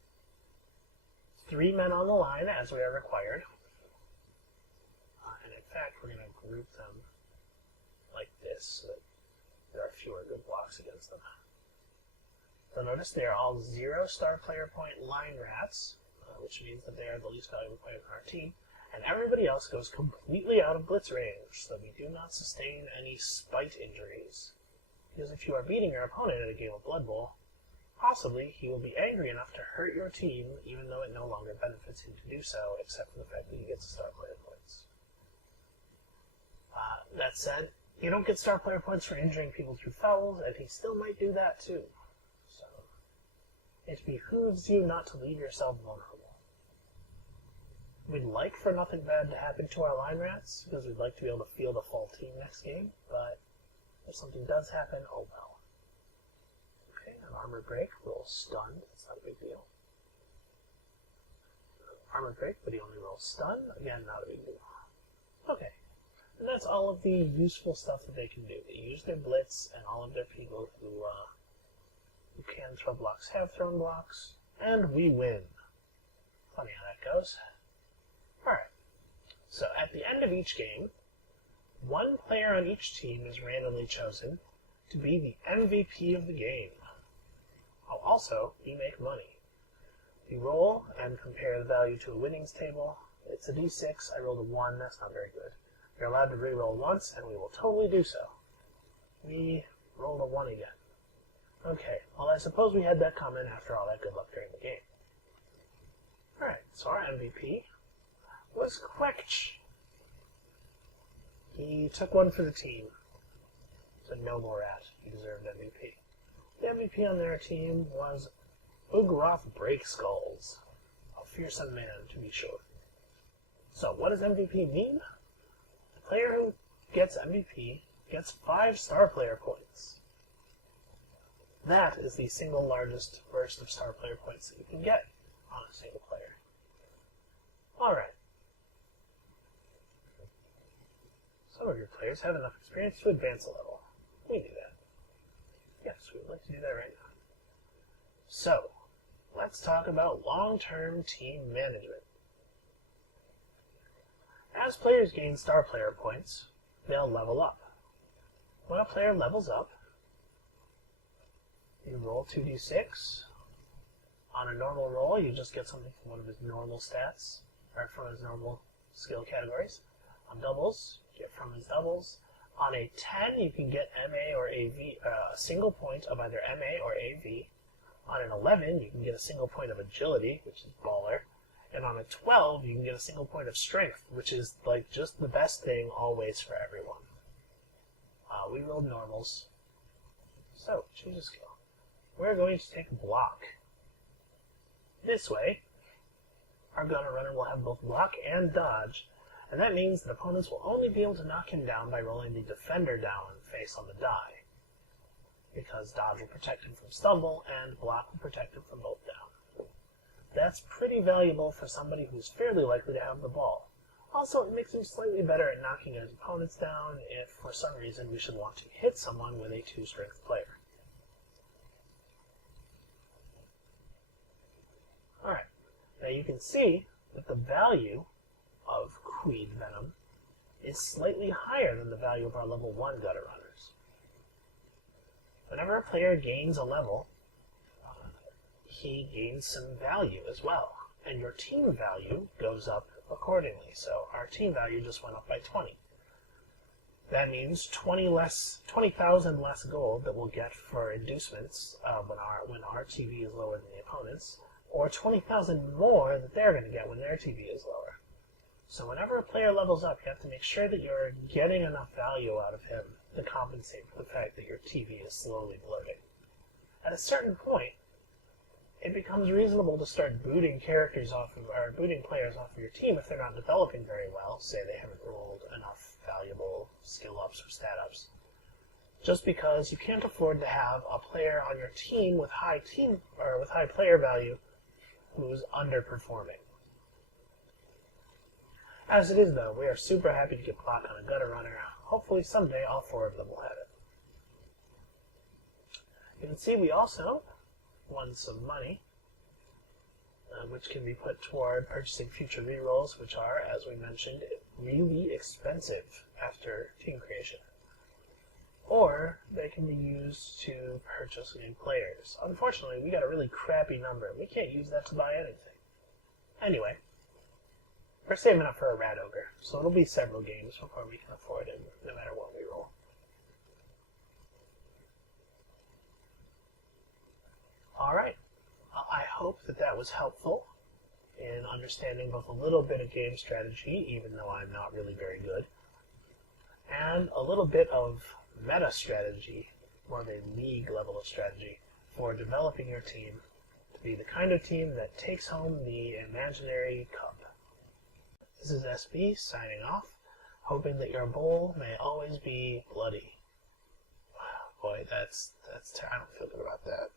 3 men on the line as we are required. And in fact, we're going to group them like this so that there are fewer good blocks against them. So notice they are all 0 star player point line rats, which means that they are the least valuable player in our team, and everybody else goes completely out of blitz range, so we do not sustain any spite injuries. Because if you are beating your opponent at a game of Blood Bowl, possibly he will be angry enough to hurt your team, even though it no longer benefits him to do so, except for the fact that he gets star player points. That said, you don't get star player points for injuring people through fouls, and he still might do that too. So, it behooves you not to leave yourself vulnerable. We'd like for nothing bad to happen to our line rats, because we'd like to be able to field a full team next game, but if something does happen, oh well. Okay, an armor break, roll stunned, that's not a big deal. Armor break, but he only rolls stun, again, not a big deal. Okay, and that's all of the useful stuff that they can do. They use their blitz, and all of their people who can throw blocks have thrown blocks, and we win. Funny how that goes. Alright, so at the end of each game, 1 player on each team is randomly chosen to be the MVP of the game. Also, you make money. You roll and compare the value to a winnings table. It's a d6. I rolled a 1. That's not very good. You're allowed to re-roll once, and we will totally do so. We rolled a 1 again. Okay, well I suppose we had that coming after all that good luck during the game. Alright, so our MVP was Quetch. He took one for the team. It's a noble rat. He deserved MVP. The MVP on their team was Ugroth Breakskulls, a fearsome man, to be sure. So, what does MVP mean? The player who gets MVP gets 5 star player points. That is the single largest burst of star player points that you can get on a single player. Alright. Some of your players have enough experience to advance a level. We do that. Yes, we would like to do that right now. So, let's talk about long-term team management. As players gain star player points, they'll level up. When a player levels up, you roll 2d6. On a normal roll, you just get something from one of his normal stats, or from his normal skill categories. On doubles, you get from his doubles. On a 10, you can get MA or AV, a single point of either MA or AV. On an 11, you can get a single point of agility, which is baller. And on a 12, you can get a single point of strength, which is like just the best thing always for everyone. We rolled normals. So, choose a skill. We're going to take block. This way, our gunner runner will have both block and dodge, and that means that opponents will only be able to knock him down by rolling the defender down face on the die, because dodge will protect him from stumble, and block will protect him from both down. That's pretty valuable for somebody who's fairly likely to have the ball. Also, it makes him slightly better at knocking his opponents down if, for some reason, we should want to hit someone with a 2-strength player. Alright, now you can see that the value of Queen Venom is slightly higher than the value of our level 1 gutter runners. Whenever a player gains a level, he gains some value as well, and your team value goes up accordingly. So our team value just went up by 20. That means 20,000 less gold that we'll get for inducements when our TV is lower than the opponent's, or 20,000 more that they're going to get when their TV is lower. So whenever a player levels up, you have to make sure that you're getting enough value out of him to compensate for the fact that your TV is slowly bloating. At a certain point, it becomes reasonable to start booting players off of your team if they're not developing very well. Say they haven't rolled enough valuable skill ups or stat ups. Just because you can't afford to have a player on your team with high player value who's underperforming. As it is, though, we are super happy to get block on a gutter runner. Hopefully someday all 4 of them will have it. You can see we also won some money, which can be put toward purchasing future rerolls, which are, as we mentioned, really expensive after team creation. Or they can be used to purchase new players. Unfortunately, we got a really crappy number. We can't use that to buy anything. Anyway, we're saving up for a rat ogre, so it'll be several games before we can afford it, no matter what we roll. Alright, I hope that was helpful in understanding both a little bit of game strategy, even though I'm not really very good, and a little bit of meta strategy, more of a league level of strategy, for developing your team to be the kind of team that takes home the imaginary cup. This is SB signing off, hoping that your bowl may always be bloody. Boy, I don't feel good about that.